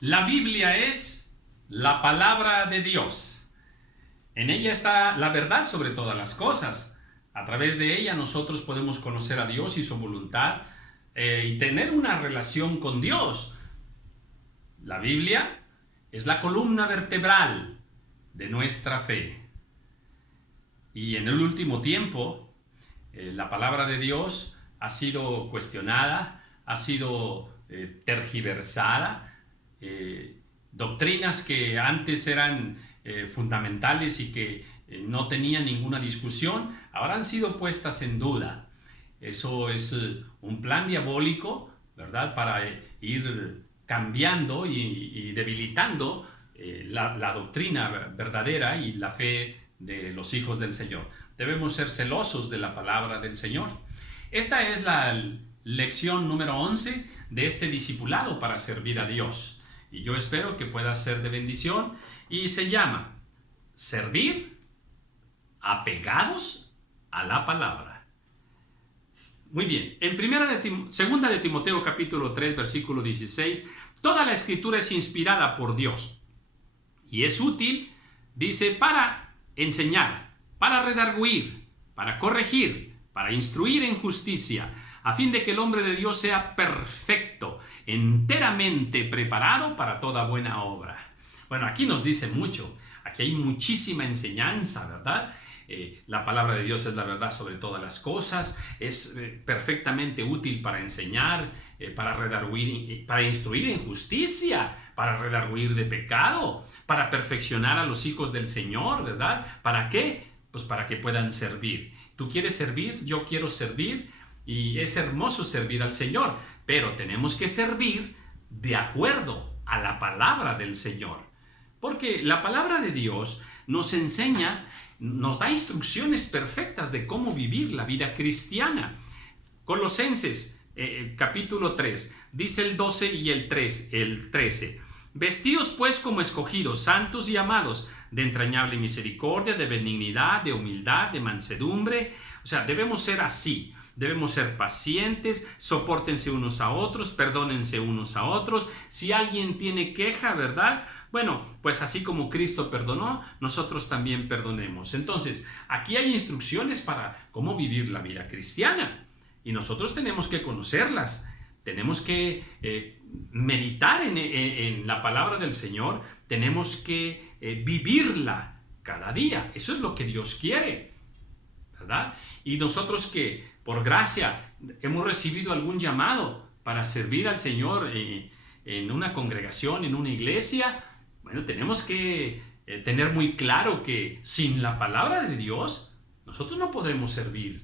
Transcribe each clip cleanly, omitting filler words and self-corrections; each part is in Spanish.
La Biblia es la palabra de Dios. En ella está la verdad sobre todas las cosas. A través de ella nosotros podemos conocer a Dios y su voluntad y tener una relación con Dios. La Biblia es la columna vertebral de nuestra fe. Y en el último tiempo, la palabra de Dios ha sido cuestionada, ha sido tergiversada. Doctrinas que antes eran fundamentales y que no tenían ninguna discusión, ahora han sido puestas en duda. Eso es un plan diabólico, ¿verdad? Para ir cambiando y debilitando la doctrina verdadera y la fe de los hijos del Señor. Debemos ser celosos de la palabra del Señor. Esta es la lección número 11 de este discipulado para servir a Dios. Y yo espero que pueda ser de bendición. Y se llama Servir apegados a la palabra. Muy bien. En segunda de Timoteo capítulo 3 versículo 16. Toda la escritura es inspirada por Dios. Y es útil, dice, para enseñar, para redarguir, para corregir, para instruir en justicia, a fin de que el hombre de Dios sea perfecto, enteramente preparado para toda buena obra. Bueno, aquí nos dice mucho, aquí hay muchísima enseñanza, ¿verdad? La palabra de Dios es la verdad sobre todas las cosas, es perfectamente útil para enseñar, para redarguir, para instruir en justicia, para redarguir de pecado, para perfeccionar a los hijos del Señor, ¿verdad? ¿Para qué? Pues para que puedan servir. ¿Tú quieres servir? Yo quiero servir. Y es hermoso servir al Señor, pero tenemos que servir de acuerdo a la palabra del Señor. Porque la palabra de Dios nos enseña, nos da instrucciones perfectas de cómo vivir la vida cristiana. Colosenses capítulo 3, dice el 12 y el 13. Vestidos pues como escogidos, santos y amados, de entrañable misericordia, de benignidad, de humildad, de mansedumbre. O sea, debemos ser así. Debemos ser pacientes, sopórtense unos a otros, perdónense unos a otros. Si alguien tiene queja, ¿verdad? Bueno, pues así como Cristo perdonó, nosotros también perdonemos. Entonces, aquí hay instrucciones para cómo vivir la vida cristiana. Y nosotros tenemos que conocerlas. Tenemos que meditar en la palabra del Señor. Tenemos que vivirla cada día. Eso es lo que Dios quiere, ¿verdad? Y nosotros que por gracia hemos recibido algún llamado para servir al Señor en una congregación, en una iglesia, bueno, tenemos que tener muy claro que sin la palabra de Dios nosotros no podremos servir,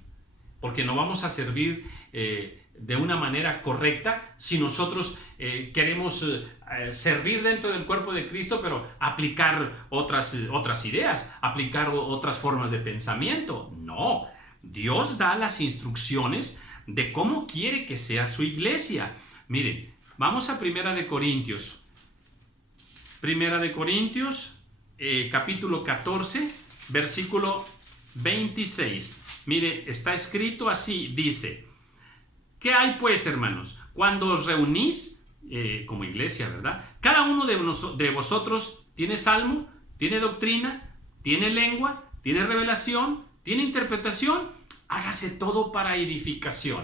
porque no vamos a servir de una manera correcta si nosotros queremos servir dentro del cuerpo de Cristo, pero aplicar otras ideas, aplicar otras formas de pensamiento. No. Dios da las instrucciones de cómo quiere que sea su iglesia. Miren, vamos a Primera de Corintios. Primera de Corintios, capítulo 14, versículo 26. Mire, está escrito así, dice: ¿qué hay pues, hermanos? Cuando os reunís como iglesia, ¿verdad? Cada uno de vosotros tiene salmo, tiene doctrina, tiene lengua, tiene revelación, tiene interpretación. Hágase todo para edificación.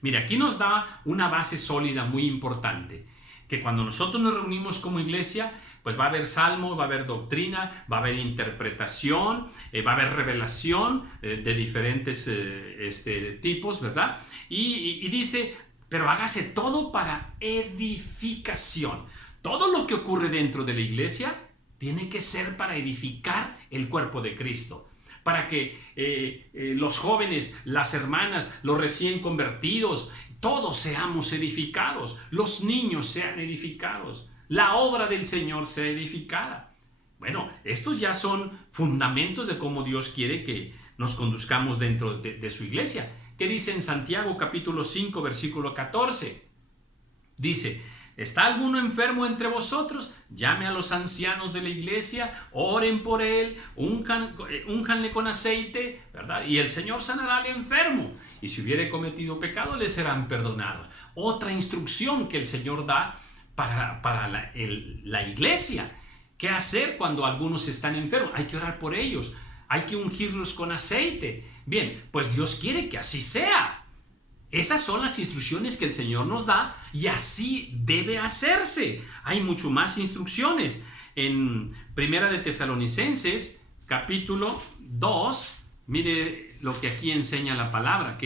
Mire, aquí nos da una base sólida muy importante, que cuando nosotros nos reunimos como iglesia, pues va a haber salmo, va a haber doctrina, va a haber interpretación, va a haber revelación de diferentes tipos, ¿verdad? Y dice, pero hágase todo para edificación. Todo lo que ocurre dentro de la iglesia tiene que ser para edificar el cuerpo de Cristo. Para que los jóvenes, las hermanas, los recién convertidos, todos seamos edificados, los niños sean edificados, la obra del Señor sea edificada. Bueno, estos ya son fundamentos de cómo Dios quiere que nos conduzcamos dentro de su iglesia. ¿Qué dice en Santiago capítulo 5 versículo 14? Dice: ¿Está alguno enfermo entre vosotros? Llame a los ancianos de la iglesia, oren por él, únjanle con aceite, ¿verdad? Y el Señor sanará al enfermo. Y si hubiere cometido pecado, le serán perdonados. Otra instrucción que el Señor da para la iglesia. ¿Qué hacer cuando algunos están enfermos? Hay que orar por ellos. Hay que ungirlos con aceite. Bien, pues Dios quiere que así sea. Esas son las instrucciones que el Señor nos da y así debe hacerse. Hay mucho más instrucciones. En Primera de Tesalonicenses, capítulo 2, mire lo que aquí enseña la palabra,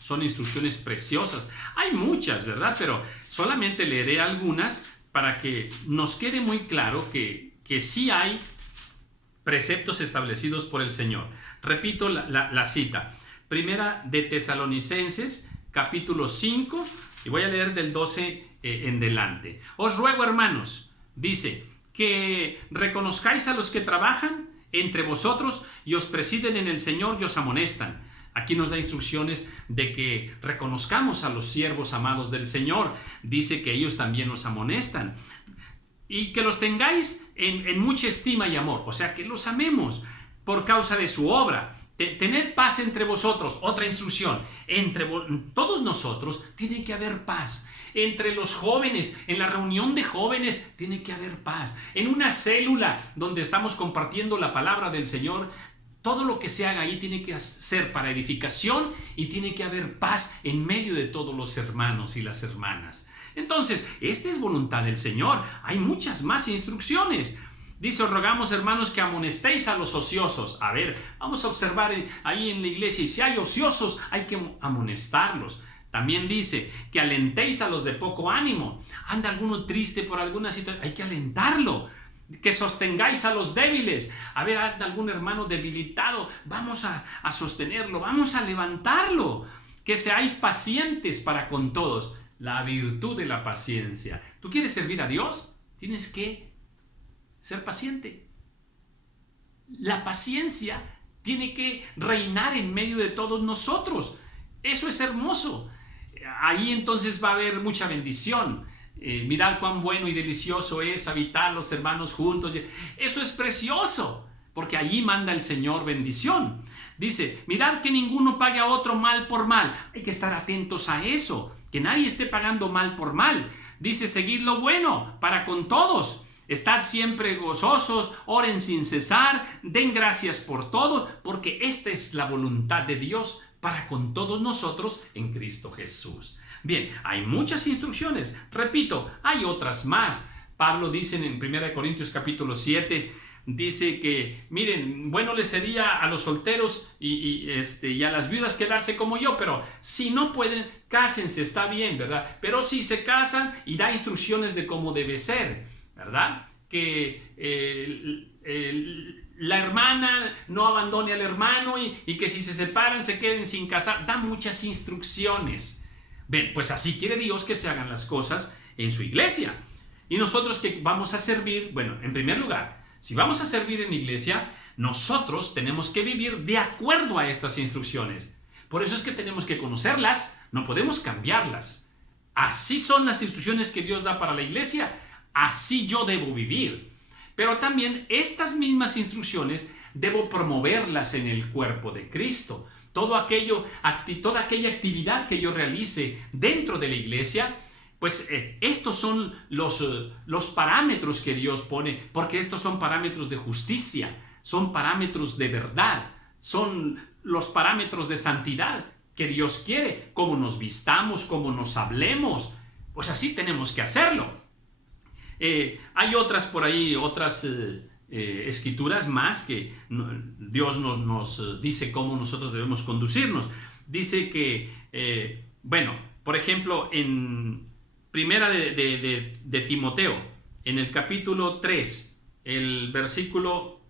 son instrucciones preciosas. Hay muchas, ¿verdad? Pero solamente leeré algunas para que nos quede muy claro que sí hay preceptos establecidos por el Señor. Repito la cita. Primera de Tesalonicenses, capítulo 5, y voy a leer del 12 en delante. Os ruego, hermanos, dice, que reconozcáis a los que trabajan entre vosotros y os presiden en el Señor y os amonestan. Aquí nos da instrucciones de que reconozcamos a los siervos amados del Señor. Dice que ellos también nos amonestan. Y que los tengáis en mucha estima y amor. O sea, que los amemos por causa de su obra. Tened paz entre vosotros. Otra instrucción. Entre todos nosotros tiene que haber paz. Entre los jóvenes, en la reunión de jóvenes, tiene que haber paz. En una célula donde estamos compartiendo la palabra del Señor, todo lo que se haga ahí tiene que ser para edificación y tiene que haber paz en medio de todos los hermanos y las hermanas. Entonces, esta es voluntad del Señor. Hay muchas más instrucciones. Dice, os rogamos, hermanos, que amonestéis a los ociosos. A ver, vamos a observar ahí en la iglesia, y si hay ociosos, hay que amonestarlos. También dice que alentéis a los de poco ánimo. Anda alguno triste por alguna situación, hay que alentarlo. Que sostengáis a los débiles. A ver, anda algún hermano debilitado, vamos a sostenerlo, vamos a levantarlo. Que seáis pacientes para con todos. La virtud de la paciencia. ¿Tú quieres servir a Dios? Tienes que ser paciente. La paciencia tiene que reinar en medio de todos nosotros. Eso es hermoso. Ahí entonces va a haber mucha bendición. Mirad cuán bueno y delicioso es habitar los hermanos juntos. Eso es precioso, porque allí manda el Señor bendición. Dice, mirad que ninguno pague a otro mal por mal. Hay que estar atentos a eso. Que nadie esté pagando mal por mal. Dice, seguid lo bueno para con todos. Estad siempre gozosos, oren sin cesar, den gracias por todo, porque esta es la voluntad de Dios para con todos nosotros en Cristo Jesús. Bien, hay muchas instrucciones. Repito, hay otras más. Pablo dice en 1 Corintios capítulo 7, dice que, miren, bueno les sería a los solteros y a las viudas quedarse como yo, pero si no pueden, cásense, está bien, ¿verdad? Pero si se casan, y da instrucciones de cómo debe ser, ¿verdad? Que la hermana no abandone al hermano y que si se separan se queden sin casar. Da muchas instrucciones. Ven, pues así quiere Dios que se hagan las cosas en su iglesia. Y nosotros que vamos a servir, bueno, en primer lugar, si vamos a servir en la iglesia, nosotros tenemos que vivir de acuerdo a estas instrucciones. Por eso es que tenemos que conocerlas, no podemos cambiarlas. Así son las instrucciones que Dios da para la iglesia, así yo debo vivir. Pero también estas mismas instrucciones debo promoverlas en el cuerpo de Cristo. Toda aquella actividad que yo realice dentro de la iglesia, pues estos son los parámetros que Dios pone, porque estos son parámetros de justicia, son parámetros de verdad, son los parámetros de santidad que Dios quiere, cómo nos vistamos, cómo nos hablemos, pues así tenemos que hacerlo. Hay otras por ahí, otras escrituras más que Dios nos dice cómo nosotros debemos conducirnos. Dice que, por ejemplo, en Primera de Timoteo, en el capítulo 3, el versículo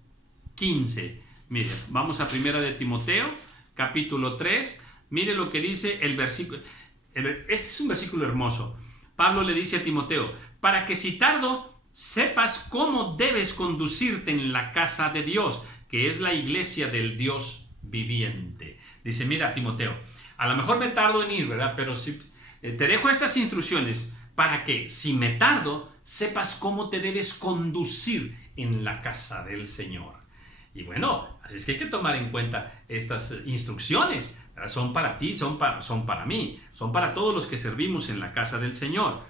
15. Mire, vamos a Primera de Timoteo, capítulo 3. Mire lo que dice el versículo. Este es un versículo hermoso. Pablo le dice a Timoteo, para que si tardo, sepas cómo debes conducirte en la casa de Dios, que es la iglesia del Dios viviente. Dice, mira, Timoteo, a lo mejor me tardo en ir, ¿verdad? Pero si te dejo estas instrucciones, para que si me tardo, sepas cómo te debes conducir en la casa del Señor. Y bueno, así es que hay que tomar en cuenta estas instrucciones. Son para ti, son para mí, son para todos los que servimos en la casa del Señor.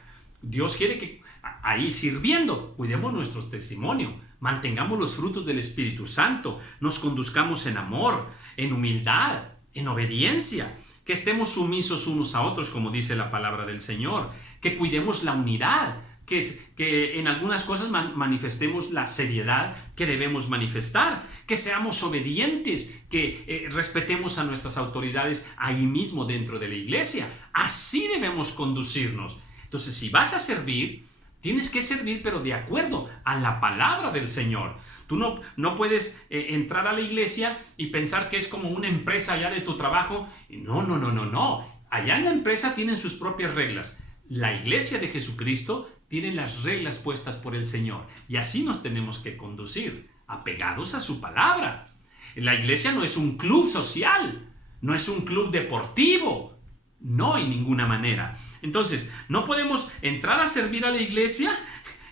Dios quiere que ahí sirviendo cuidemos nuestro testimonio, mantengamos los frutos del Espíritu Santo, nos conduzcamos en amor, en humildad, en obediencia, que estemos sumisos unos a otros, como dice la palabra del Señor, que cuidemos la unidad, que en algunas cosas manifestemos la seriedad que debemos manifestar, que seamos obedientes, que respetemos a nuestras autoridades ahí mismo dentro de la iglesia. Así debemos conducirnos. Entonces, si vas a servir, tienes que servir, pero de acuerdo a la palabra del Señor. Tú no puedes entrar a la iglesia y pensar que es como una empresa allá de tu trabajo. No. Allá en la empresa tienen sus propias reglas. La iglesia de Jesucristo tiene las reglas puestas por el Señor. Y así nos tenemos que conducir, apegados a su palabra. La iglesia no es un club social, no es un club deportivo. No hay ninguna manera. Entonces, no podemos entrar a servir a la iglesia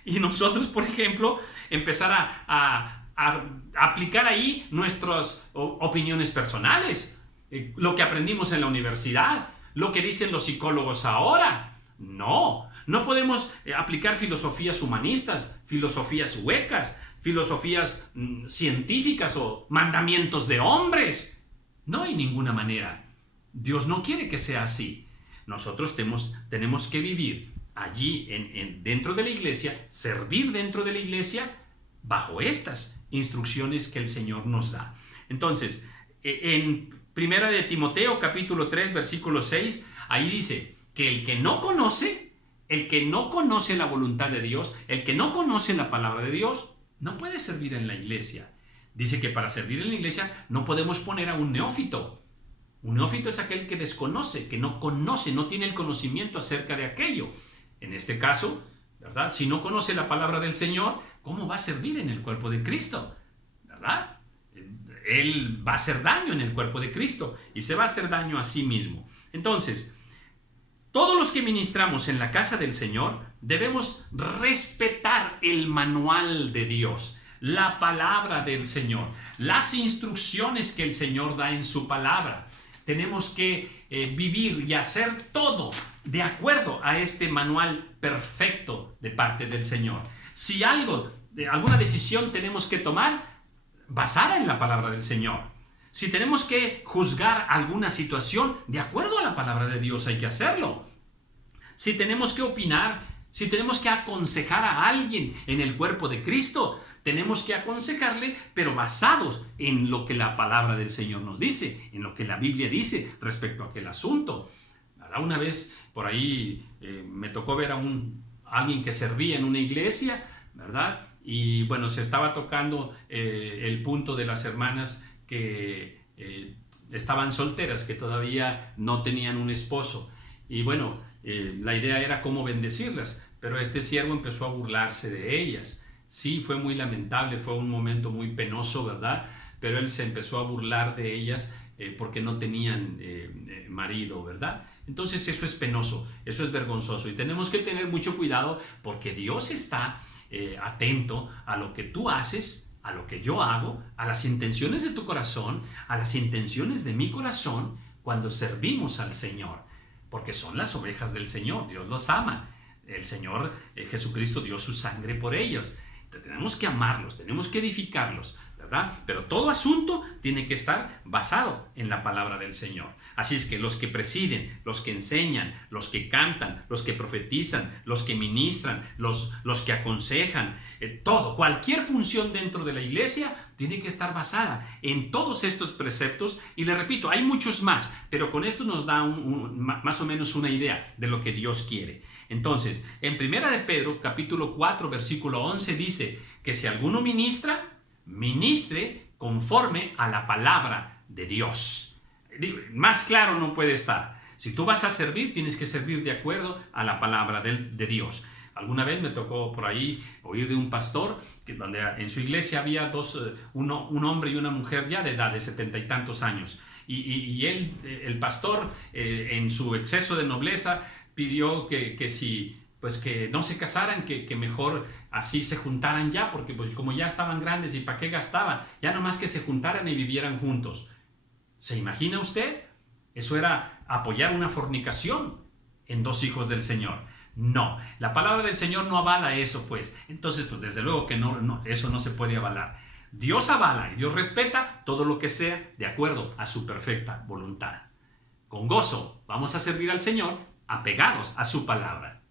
y nosotros, por ejemplo, empezar a aplicar ahí nuestras opiniones personales, lo que aprendimos en la universidad, lo que dicen los psicólogos ahora. No podemos aplicar filosofías humanistas, filosofías huecas, filosofías científicas o mandamientos de hombres. No hay ninguna manera. Dios no quiere que sea así. Nosotros tenemos que vivir allí dentro de la iglesia, servir dentro de la iglesia bajo estas instrucciones que el Señor nos da. Entonces, en Primera de Timoteo capítulo 3 versículo 6, ahí dice que el que no conoce la voluntad de Dios, el que no conoce la palabra de Dios, no puede servir en la iglesia. Dice que para servir en la iglesia no podemos poner a un neófito. Un neófito es aquel que desconoce, que no conoce, no tiene el conocimiento acerca de aquello. En este caso, ¿verdad? Si no conoce la palabra del Señor, ¿cómo va a servir en el cuerpo de Cristo? ¿Verdad? Él va a hacer daño en el cuerpo de Cristo y se va a hacer daño a sí mismo. Entonces, todos los que ministramos en la casa del Señor debemos respetar el manual de Dios, la palabra del Señor, las instrucciones que el Señor da en su palabra. Tenemos que vivir y hacer todo de acuerdo a este manual perfecto de parte del Señor. Si alguna decisión tenemos que tomar, basada en la palabra del Señor. Si tenemos que juzgar alguna situación, de acuerdo a la palabra de Dios hay que hacerlo. Si tenemos que opinar, si tenemos que aconsejar a alguien en el cuerpo de Cristo, tenemos que aconsejarle, pero basados en lo que la palabra del Señor nos dice, en lo que la Biblia dice respecto a aquel asunto. Una vez por ahí me tocó ver a alguien que servía en una iglesia, ¿verdad? Y bueno, se estaba tocando el punto de las hermanas que estaban solteras, que todavía no tenían un esposo. Y bueno, la idea era cómo bendecirlas, pero este siervo empezó a burlarse de ellas. Sí, fue muy lamentable, fue un momento muy penoso, ¿verdad? Pero él se empezó a burlar de ellas porque no tenían marido, ¿verdad? Entonces eso es penoso, eso es vergonzoso y tenemos que tener mucho cuidado porque Dios está atento a lo que tú haces, a lo que yo hago, a las intenciones de tu corazón, a las intenciones de mi corazón cuando servimos al Señor, porque son las ovejas del Señor, Dios los ama, el Señor Jesucristo dio su sangre por ellos. Tenemos que amarlos, tenemos que edificarlos, ¿verdad? Pero todo asunto tiene que estar basado en la palabra del Señor. Así es que los que presiden, los que enseñan, los que cantan, los que profetizan, los que ministran, los que aconsejan, cualquier función dentro de la iglesia tiene que estar basada en todos estos preceptos. Y le repito, hay muchos más, pero con esto nos da más o menos una idea de lo que Dios quiere. Entonces, en Primera de Pedro, capítulo 4, versículo 11, dice que si alguno ministre conforme a la palabra de Dios. Más claro no puede estar. Si tú vas a servir, tienes que servir de acuerdo a la palabra de Dios. Alguna vez me tocó por ahí oír de un pastor donde en su iglesia había un hombre y una mujer ya de edad de 70 y tantos años. Y él, el pastor, en su exceso de nobleza, pidió que si pues que no se casaran, que mejor así se juntaran ya, porque pues como ya estaban grandes y para qué gastaban, ya nomás que se juntaran y vivieran juntos. ¿Se imagina usted? Eso era apoyar una fornicación en dos hijos del Señor. No, la palabra del Señor no avala eso, pues. Entonces, pues desde luego que no, eso no se puede avalar. Dios avala y Dios respeta todo lo que sea de acuerdo a su perfecta voluntad. Con gozo vamos a servir al Señor, apegados a su palabra.